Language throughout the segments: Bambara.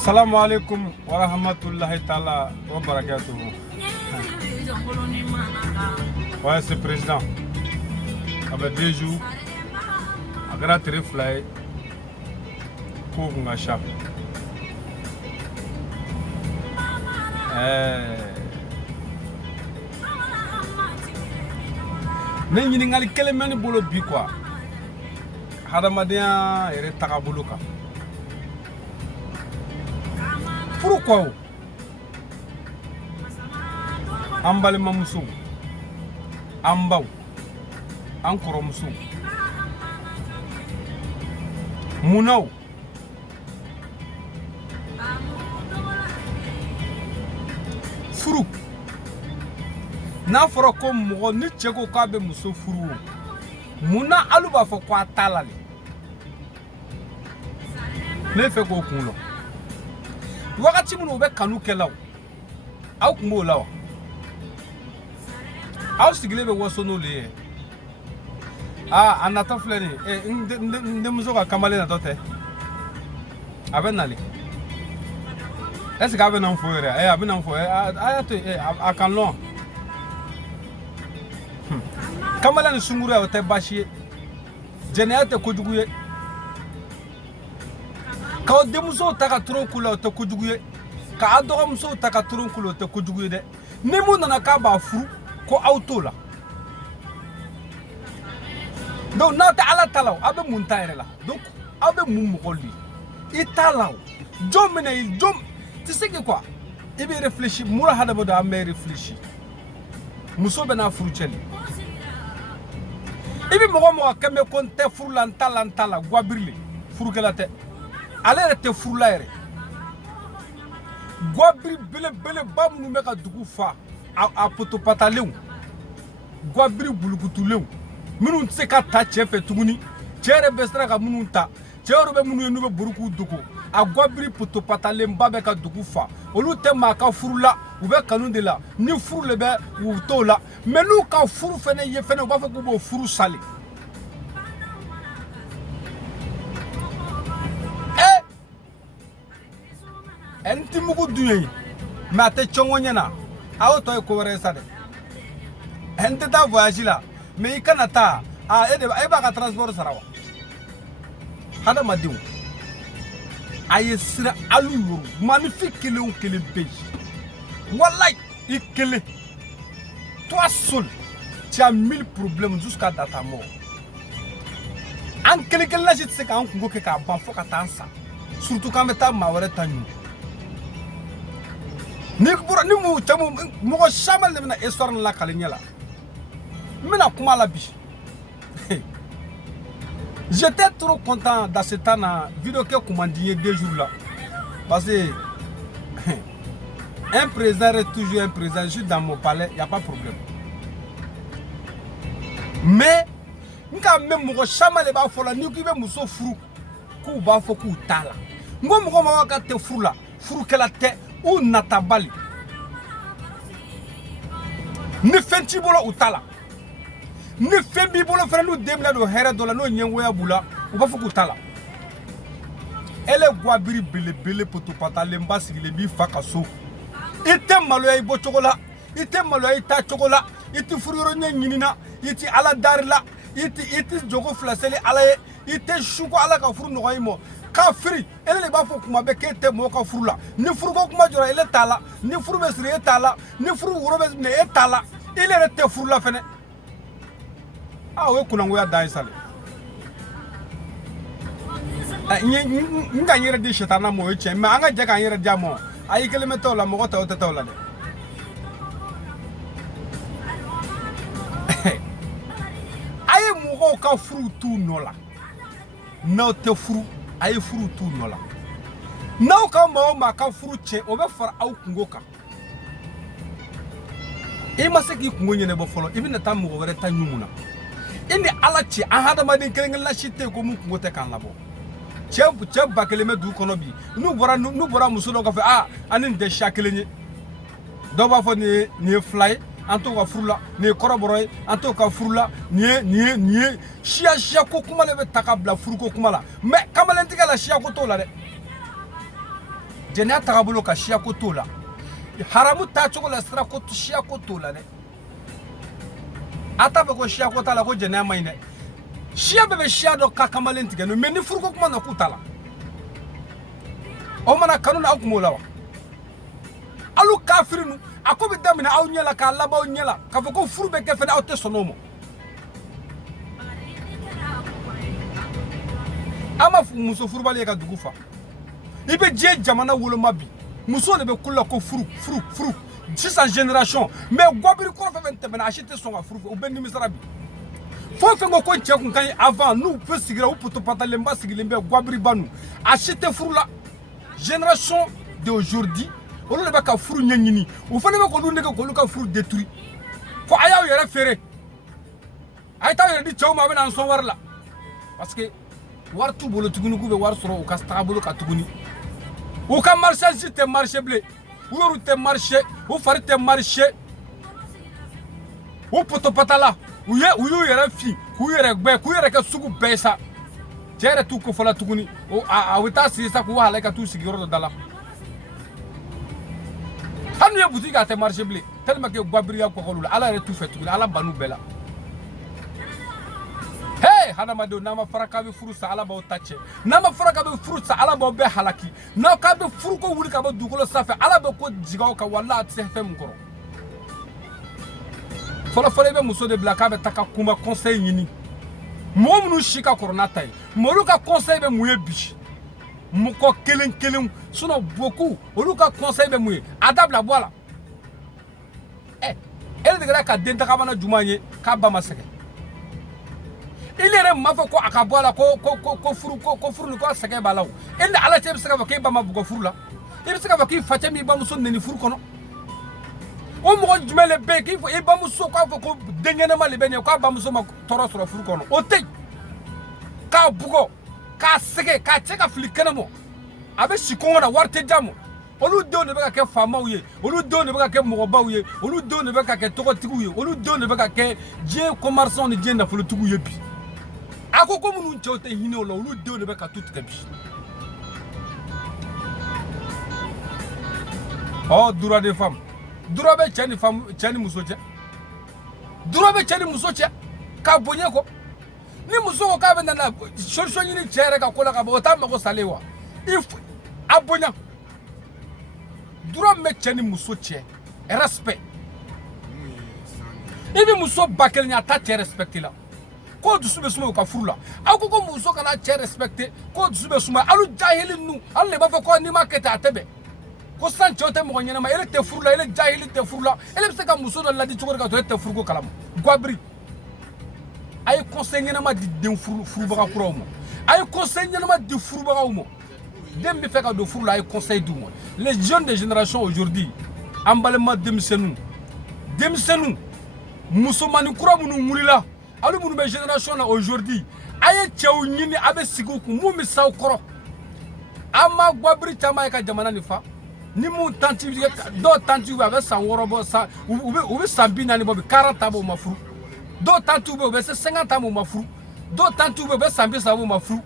Salam alaikum wa rahmatullahi ta'ala wa barakatuhu. Ouais, c'est président. Avec 2 jours, à grand fly pour un achat. Ne ɲininkali kelen mɛ ne bolo bi quoi hadamadenya yɛrɛ tagabolo kan. Pourquoi an balimamusow an baw an kɔrɔmusow munnaw furu n'a fɔra ko mɔgɔ ni cɛ ko k'a bɛ muso furu munna alu b'a fɔ ko a t'a la de ne fɛ k'o kun lɔ wakati minnu bɛ kanu kɛlaw aw kun b'o la wa aw sigilen bɛ waso n'olu ye a nata filɛ nin n denmuso ka kamalen natɔ tɛ a bɛ nali est-ce que a bɛ na n fo yɛrɛ a bɛ na n fo a y'a to a kan lɔn kamalen ni sunkuru o tɛ baasi ye jɛnɛya tɛ kojugu ye k'aw denmusow ta ka turon k'u la o tɛ kojugu ye k'a dɔgɔmusow ta ka turon k'u la o tɛ kojugu ye dɛ ni mun nana k'a b'a furu ko aw t'o la donc n'a tɛ ala ta la aw bɛ mun ta yɛrɛ la donc aw bɛ mun mɔgɔ li i t'a la o jɔn minɛ i jɔn tu sais que quoi i bɛ réfléchir mura hadamaden an bɛ réfléchir muso bɛ n'a furu cɛ li i bɛ mɔgɔ mɔgɔ kɛ mɛ ko n tɛ furu la n t'a la guabiri furukɛla tɛ ale yɛrɛ tɛ furula yɛrɛ guabiri belebeleba minnu bɛ ka dugu fa a potopatalenw guabiri bulukutulenw minnu tɛ se ka ta cɛ fɛ tuguni cɛ yɛrɛ bɛ sera ka minnu ta cɛ yɛrɛ bɛ minnu ye n'u bɛ buruku dogo a guabiri potopatalenba bɛ ka dugu fa olu tɛ maa ka furu la u bɛ kanu de la ni furu le bɛ u t'o la mais n'u ka furu fɛnɛ ye fɛnɛ u b'a fɔ k'u b'o furu sali n ti mugu dun ye mais a tɛ cɔngɔ ɲɛna a y'o tɔ ye ko wɛrɛ ye sa dɛ n tɛ taa voyage la mais i kana taa e b'a ka transport sara wa hadamadenw a ye sira alu yoro magnifique kelen o kelen bɛ yen walayi i kelen toi seul tu as 1000 problèmes jusqu'à ta mort an kelen kelenna si tɛ se k'an kungo kɛ k'a ban fo ka taa an sa surtout k'an bɛ taa maa wɛrɛ ta ɲu ni mu temu mɔgɔ caman de bɛna histoire la kale ɲɛ la n bɛna kuma la bi j'étais trop content dans ce temps na vidéo kɛ kun man di n ye 2 jours là parce que un président reste toujours un président je suis dans mon palais y a pas de problème mais n ka mɛn mɔgɔ caman de b'a fɔ la ni k'i bɛ muso furu k'u b'a fɔ k'u t'a la n ko mɔgɔ ma ka tɛ furu la furukɛla tɛ u natabali ni fɛn t'i bolo u t'a la ni fɛn b'i bolo fɛnɛ n'u den bɛna don hɛrɛ dɔ la n'o ɲɛngoya b'u la u b'a fɔ k'u t'a la ele guabiri belebele potopatalenba sigilen b'i fa ka so i tɛ maloya i bɔcogo la i tɛ maloya i taacogo la i tɛ furuyɔrɔ ɲɛ ɲinina i tɛ ala dari la i tɛ jogo fila seli ala ye i tɛ su ko ala ka furu nɔgɔya i ma kafiri ele de b'a fɔ kuma bɛɛ k'e tɛ mɔgɔ ka furu la ni furuko kuma jɔra ele t'a la ni furu bɛ siri e t'a la ni furu woro bɛ minɛ e t'a la ele yɛrɛ tɛ furu la fɛnɛ o ye kunangoya dan ye sa dɛ n ka n yɛrɛ di sitana ma o ye tiɲɛ mais an ka jɛ k'an yɛrɛ di a ma a y'i kelen bɛ taa o la mɔgɔ tɔw tɛ taa o la dɛ a ye mɔgɔw ka furu t'u nɔ la n'aw tɛ furu a ye furu t'u nɔ la n'aw ka maa o maa ka furu tiɲɛ o bɛ fara aw kungo kan i ma se k'i kungo ɲɛnabɔ fɔlɔ i bɛna taa mɔgɔ wɛrɛ ta ɲuman na i ni ala cɛ an hadamaden kelen kelenna si tɛ yen ko mun kungo tɛ k'an labɔ cɛ ba kelen bɛ dugu kɔnɔ bi n'u bɔra muso dɔ kɔfɛ ani nin tɛ siya kelen ye dɔw b'a fɔ nin ye fila ye an t'o ka furu la nin ye kɔrɔbɔrɔ ye an t'o ka furu la nin ye siya ko kuma le bɛ ta ka bila furu ko kuma la mais kamalen tigɛ la siya ko t'o la dɛ jɛnɛya tagabolo ka siya ko t'o la haramu taacogo la sira ko siya ko t'o la dɛ a t'a fɛ ko siya ko t'a la ko jɛnɛya man ɲi dɛ siya bɛɛ bɛ siya dɔ ka kamalen tigɛ n'o mais ni furuko kuma na k'u t'a la o mana kanu na aw kun b'o la wa alu kafiri nu a ko bɛ daminɛ aw ɲɛ la k'a laban aw ɲɛ la k'a fɔ ko furu bɛ kɛ fɛnɛ aw tɛ sɔn n'o ma an ma muso furubali ye ka dugu fa i bɛ diɲɛ jamana woloma bi muso de bɛ kulu la ko furu sisan génération mais gwabiri kɔrɔ fɛn fɛn tɛmɛna a si tɛ sɔn ka furu u bɛ nimisara bi fo fɛn ko cɛ kun ka ɲi avant n'u bɛɛ sigira u potopantalenba sigilen bɛ gwabiriba nu a si tɛ furu la génération d'aujourd'hui olu de bɛ ka furu ɲɛɲini u fana bɛ k'olu nɛgɛ k'olu ka furu détruit ko a y'aw yɛrɛ feere a ye t'aw yɛrɛ di cɛw ma a bɛ na an sɔn wari la parce que wari t'u bolo tuguni k'u bɛ wari sɔrɔ u ka taabolo kan tuguni u ka marchandise tɛ marché bilen u yɛrɛw tɛ marché u fari tɛ marché u potopatala u y'u yɛrɛ fin k'u yɛrɛ gbɛ k'u yɛrɛ kɛ sugu bɛɛ sa cɛ yɛrɛ t'u ko fɔla tuguni a bɛ taa sigi sa k'u halala ka t'u sigi yɔrɔ dɔ da la hali n'u ye boutique a tɛ marché bilen tellement que gwabiriya kɔkɔlu la ala yɛrɛ t'u fɛ tuguni ala ban'u bɛɛ la hey hadamadenw n'a ma fara k'a bɛ furu sa ala b'aw ta cɛ n'a ma fara k'a bɛ furu sa ala b'aw bɛɛ halaki n'aw k'a bɛ furuko wuli ka bɔ dugukolo sanfɛ ala bɛ ko jigaw kan walahi a tɛ se fɛn min kɔrɔ fɔlɔfɔlɔ i bɛ muso de bila k'a bɛ taa ka kuma conseil ɲini mɔgɔ minnu si ka kɔrɔ n'a ta ye mais olu ka conseil bɛ mun ye bi mɔgɔ kelen kelen sinon beaucoup olu ka conseil bɛ mun ye a dabila bɔ a la e de kɛra ka den tagabana jumɛn ye k'a ba ma sɛgɛn il yɛrɛ m'a fɔ ko a ka bɔ a la ko furu ni ko sɛgɛn b'a la o e ni ala cɛ bɛ se k'a fɔ k'e ba ma bugɔ furu la i bɛ se k'a fɔ k'i facɛ m'i bamuso neni furu kɔnɔ o mɔgɔ jumɛn de bɛ yen k'i fɔ i bamuso k'a fɔ ko den ɲɛnɛma de bɛ nin ye k'a bamuso ma tɔɔrɔ sɔrɔ furu kɔnɔ o tɛ yen k'a bugɔ k'a sɛgɛn k'a cɛ ka fili kɛnɛ ma a bɛ si kɔngɔ na wari tɛ d'a ma olu denw de bɛ ka kɛ faamaw ye olu denw de bɛ ka kɛ mɔgɔbaw ye olu denw de bɛ ka kɛ tɔgɔtigiw ye olu denw de bɛ ka kɛ diɲɛ commerçants ni diɲɛ nafolotigiw ye bi a ko minnu cɛw tɛ hinɛ o la olu denw de bɛ ka tu tigɛ bi droit des femmes droit bɛ cɛ ni muso cɛ droit bɛ cɛ ni muso cɛ k'a bonya kɔ ni muso ko k'a bɛ nana solution ɲini cɛ yɛrɛ ka ko la ka bɔ o t'a mago salen wa a bonya droit bɛ cɛ ni muso cɛ respect i bɛ muso ba kelen ye a t'a cɛ respecté la ko dusu bɛ suma u ka furu la aw ko muso kana cɛ respecté ko dusu bɛ suma alu jahili nu alu de b'a fɔ ko n'i ma kɛ ten a tɛ bɛn ko sisan cɛw tɛ mɔgɔ ɲɛnama ele tɛ furu la ele jahili tɛ furu la ele bɛ se ka muso dɔ ladi cogo di ka sɔrɔ e tɛ furuko kalama gwabiri a ye conseil ɲɛnama di den furubaga kuraw ma a ye conseil ɲɛnama di furubagaw ma den bɛ fɛ ka don furu la a ye conseil d'u ma les jeunes de génération aujourd'hui an balima denmisɛnninw musomani kura minnu wulila alu minnu bɛ génération na aujourd'hui a ye cɛw ɲini a bɛ sigi u kun mun bɛ s'aw kɔrɔ an ma gwabiri caman ye ka jamana nin fa ni mun tanti dɔw tanti bɛ a bɛ san 6 bɔ u bɛ san 40 bɔ bi 40 ans bɔ u ma furu dɔw tanti bɛ u bɛ se 50 ans bɔ u ma furu dɔw tanti bɛ u bɛ san 30 bɔ u ma furu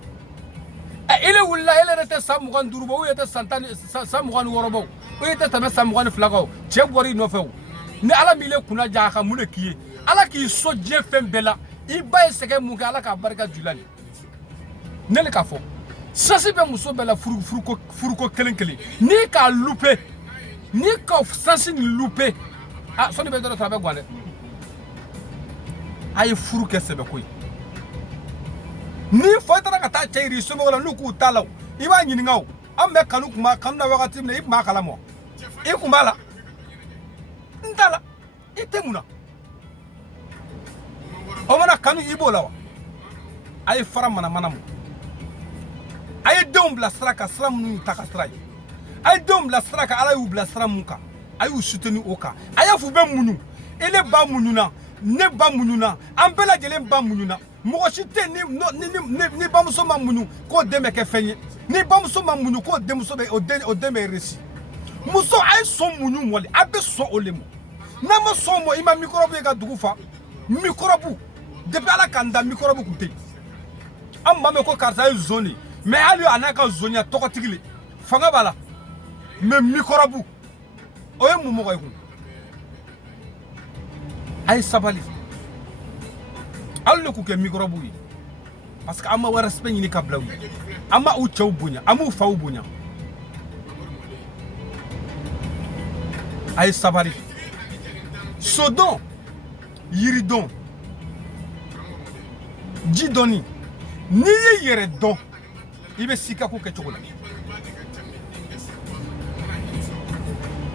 ele wulila ele yɛrɛ tɛ san 25 bɔ u yɛrɛ tɛ san 26 bɔ u yɛrɛ tɛ tɛmɛ san 22 kan o cɛ bɔra i nɔfɛ o ni ala m'i le kunna ja a ka mun de k'i ye ala k'i sɔn diɲɛ fɛn bɛɛ la i ba ye sɛgɛn mun kɛ ala k'a barika ju la de ne le k'a fɔ sasi bɛ muso bɛɛ la furuko kelen kelen n'i k'a louper n'i ka sasi ni louper sɔnni bɛ dɔrɔn a bɛ gan dɛ a ye furu kɛ sɛbɛko ye n'i fa taara ka taa cɛ yiri somɔgɔw la n'u k'u ta la i b'a ɲininka o an bɛ kanu na wagati min na i tun b'a kalama i tun b'a la n t'a la i tɛ mun na o mana kanu i b'o la wa a ye fara manamana mu a ye denw bila sira kan sira minnu ta ka sira ye a ye denw bila sira kan ala y'u bila sira mun kan a y'u soutenir o kan a y'a fɔ u bɛ muɲu ele ba muɲuna ne ba muɲuna an bɛɛ lajɛlen ba muɲuna mɔgɔ si tɛ ni bamuso ma muɲu k'o den bɛ kɛ fɛn ye ni bamuso ma muɲu k'o denmuso bɛ o den bɛ réussir muso a ye sɔn muɲu mɔli a bɛ sɔn o le ma n'a ma sɔn o ma i ma microbe ye ka dugu fa microbe depuis ala k'an da microbe tun tɛ yen an maa mɛn ko karisa ye zone mais hali a n'a ka zonya tɔgɔtigi le fanga b'a la mais microbe o ye mun mɔgɔ ye kun a ye sabali hali ne k'u kɛ microbe ye parce que an ma respect ɲini ka bila u ye an ma u cɛw bonya an m'u faw bonya a ye sabali sodɔn yiridɔn ji dɔnni n'i ye yɛrɛ dɔn i bɛ sika ko kɛ cogo la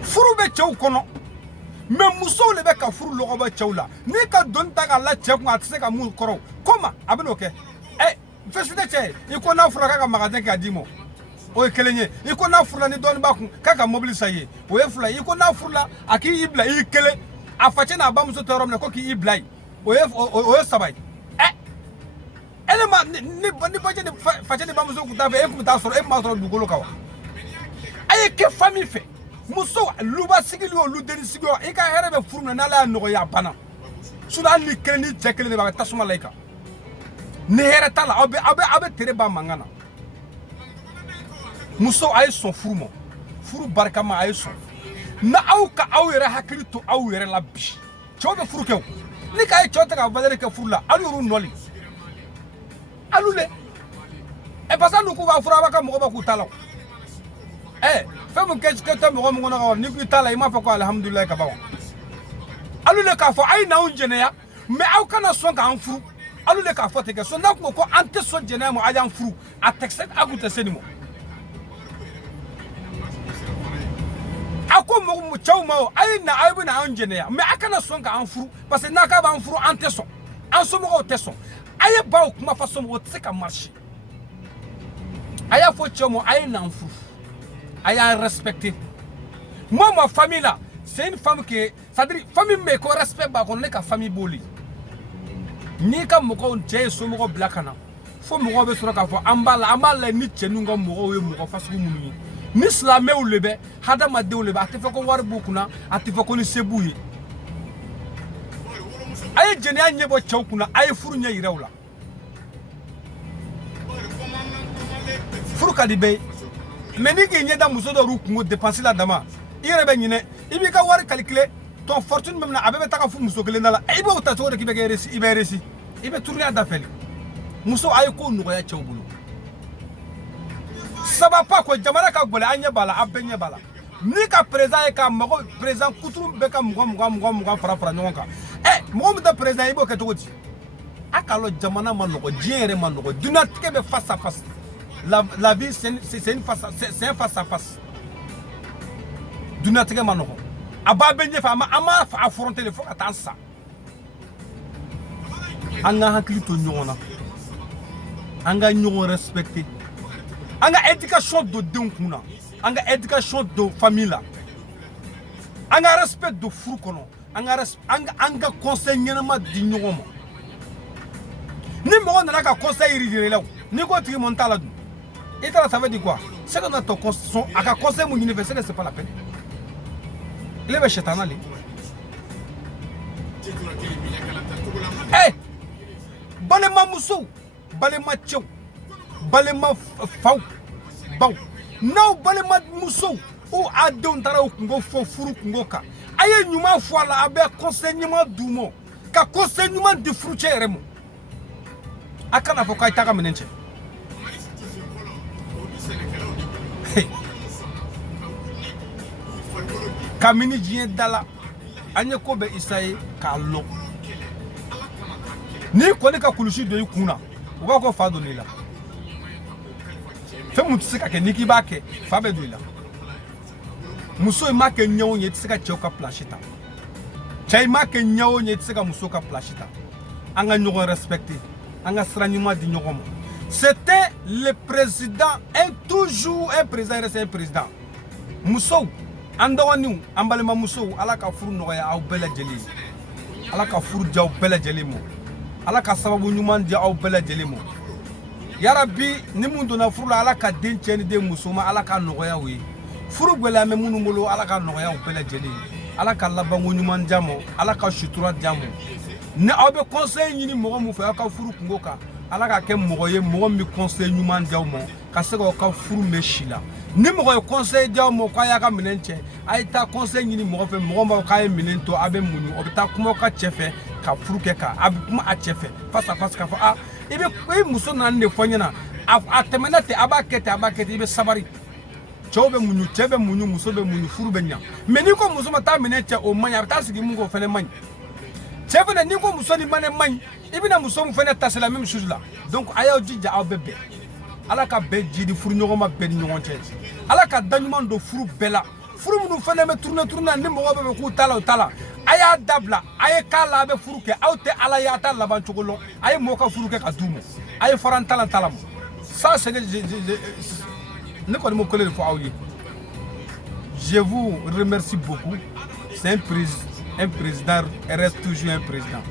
furu bɛ cɛw kɔnɔ mais musow de bɛ ka furu lɔgɔbɔ cɛw la n'i ka dɔnni ta k'a la cɛ kun a tɛ se ka mun kɔrɔ comment a bɛ n'o kɛ félicité cɛ i ko n'a furula k'a ka magasin k'a d'i ma o ye kelen ye i ko n'a furula ni dɔɔni b'a kun k'a ka mobili san ye o ye fila i ko n'a furula a k'i bila i kelen a facɛ n'a bamuso tɛ yɔrɔ min na ko k'i bila yen o ye saba ye ele ma ni bajɛ ni facɛ ni bamuso kun t'a fɛ e kun bɛ taa sɔrɔ e kun b'a sɔrɔ dugukolo kan wa a ye kɛ famille fɛ muso luba sigili o ludeni sigi o i ka hɛrɛ bɛ furu min na n'ala y'a nɔgɔya a banna sinon hali ni kelen ni cɛ kelen de b'a kɛ tasuma la i kan ni hɛrɛ t'a la aw bɛ tere ba mankan na muso a ye sɔn furu ma furu barikama a ye sɔn na aw ka aw yɛrɛ hakili to aw yɛrɛ la bi cɛw bɛ furu kɛ o ni k'a ye cɛw ta ka valeur kɛ furu la alu y'olu nɔli alu le parce que n'u k'u b'a furu a b'a ka mɔgɔ b'a k'u ta la o fɛn mun kɛ tɛ mɔgɔ min kɔnɔ ka ni k'i ta la i m'a fɔ ko alhamdulilayi ka ban wa alu le k'a fɔ a ye n'anw jɛnɛya mais aw kana sɔn k'an furu alu le k'a fɔ ten kɛ so n'a kun ko an tɛ sɔn jɛnɛya ma a y'an furu a tɛ se a kun tɛ se nin ma a ko cɛw ma o a ye na a bɛ na an jɛnɛya mais a kana sɔn k'an furu parce que n'a k'a b'an furu an tɛ sɔn an somɔgɔw tɛ sɔn a ye baw kuma fɔ somɔgɔw o tɛ se ka marcher a y'a fɔ cɛw ma a ye n'an furu a y'a respecter moi ma famille là c'est une femme qui c'est-à-dire famille mais ko respect b'a kɔnɔ ne ka famille b'oli n'i ka mɔgɔw cɛ ye somɔgɔw bila ka na fo mɔgɔw bɛ sɔrɔ k'a fɔ an b'a la ni cɛ n'u ka mɔgɔw ye mɔgɔ fasugu minnu ye ni silamɛw le bɛ hadamadenw le bɛ a tɛ fɔ ko wari b'u kunna a tɛ fɔ ko ni se b'u ye a ye jɛnɛya ɲɛbɔ cɛw kunna a ye furu ɲɛ yira u la furu ka di bɛɛ ye mais ni k'i ɲɛ da muso dɔw kungo dépense la dama i yɛrɛ bɛ ɲinɛ i b'i ka wari calculer ton fortune min na a bɛɛ bɛ taga fo muso kelen da la i b'o ta cogo di k'i bɛ kɛ réussi i bɛ réussi i bɛ tourner a da fɛ muso a ye ko nɔgɔya cɛw bolo saba pas ko jamana ka gɛlɛ an ɲɛ b'a la a bɛɛ ɲɛ b'a la ni ka président ye ka mɔgɔ président kuturu bɛɛ ka mugan fara ɲɔgɔn kan mɔgɔ min tɛ président i b'o kɛ cogo di a k'a lɔn jamana ma nɔgɔ diɲɛ yɛrɛ ma nɔgɔ dunatigɛ bɛ face à face la vie c'est un face à face dunatigɛ ma nɔgɔ a b'a bɛɛ ɲɛfɛ an m'a affronter de fo ka taa sa an ka hakili to ɲɔgɔn na an ka ɲɔgɔn respecter an ka éducation don denw kun na an ka éducation don famille la an ka respect don furu kɔnɔ an ka conseil ɲɛnama di ɲɔgɔn ma ni mɔgɔ nana ka conseil yiri i la ni ko tigi ma n t'a la dun i taara ça veut dire quoi c'est que notre conseil a ka conseil mun ɲini fɛ c'est que c'est pas la peine ile bɛ shetana le balima musow balima cɛw balima faw baw n'aw balima musow ou a denw taara u kungo fɔ furu kungo kan a ye ɲuman fɔ a la a bɛ conseil ɲuman d'u ma ka conseil ɲuman di furucɛ yɛrɛ ma a kana fɔ k'a t'a ka minɛn cɛ kabini diɲɛ da la an ye ko bɛ isa ye k'a lɔn n'i kɔni ka kulusi don i kun na u b'a ko fa don i la fɛn mun tɛ se ka kɛ n'i k'i b'a kɛ fa bɛ don i la muso in m'a kɛ ɲɛw ye i tɛ se ka cɛw ka place ta cɛ in m'a kɛ ɲɛw ye i tɛ se ka muso ka place ta an ka ɲɔgɔn respecter an ka sira ɲuman di ɲɔgɔn ma c'était le président toujours un président reste un président musow an dɔgɔninw an balima musow ala ka furu nɔgɔya aw bɛɛ lajɛlen ala ka furu diya aw bɛɛ lajɛlen ma ala ka sababu ɲuman di aw bɛɛ lajɛlen ma yarabi ni mun donna furu la ala ka den cɛ ni den muso ma ala ka nɔgɔya u ye furu gɛlɛya bɛ minnu bolo ala ka nɔgɔya u bɛɛ lajɛlen ala ka labanko ɲuman diya ma ala ka sutura diya ma ni aw bɛ conseil ɲini mɔgɔ min fɛ aw ka furu kungo kan ala ka kɛ mɔgɔ ye mɔgɔ min bɛ conseil ɲuman di aw ma ka se k'aw ka furu mɛn si la ni mɔgɔ ye conseil di aw ma k'a y'a ka minɛn cɛ a ye taa conseil ɲini mɔgɔ fɛ mɔgɔ ma k'a ye minɛn to a bɛ muɲu o bɛ taa kuma ka cɛ fɛ ka furu kɛ ka a bɛ kuma a cɛ fɛ face à face k'a fɔ ah i bɛ muso nana nin de fɔ ɲɛna a tɛmɛna ten a b'a kɛ ten i bɛ sabari cɛw bɛ muɲu cɛ bɛ muɲu muso bɛ muɲu furu bɛ ɲa mais n'i ko muso ma taa minɛn cɛ o man ɲi a bɛ taa sigi mun k'o fɛnɛ man ɲi cɛ fɛnɛ n'i ko muso ni manɛ man ɲi i bɛna muso min fɛnɛ ta c'est la même chose la donc a y'aw jija aw bɛ bɛn ala ka bɛn jidi furu ɲɔgɔn ma bɛn ni ɲɔgɔn cɛ ala ka da ɲuman don furu bɛɛ la furu minnu fɛnɛ bɛ tourner ni mɔgɔ bɛ k'u ta la o ta la a y'a dabila a ye k'a la a bɛ furu kɛ aw tɛ ala ye a t'a laban cogo lɔn a ye mɔgɔ ka furu kɛ ka d'u ma a ye fara n ta la ma ça c'est que ne kɔni m'o kelen de fɔ aw ye je vous remercie beaucoup c'est un président reste toujours un président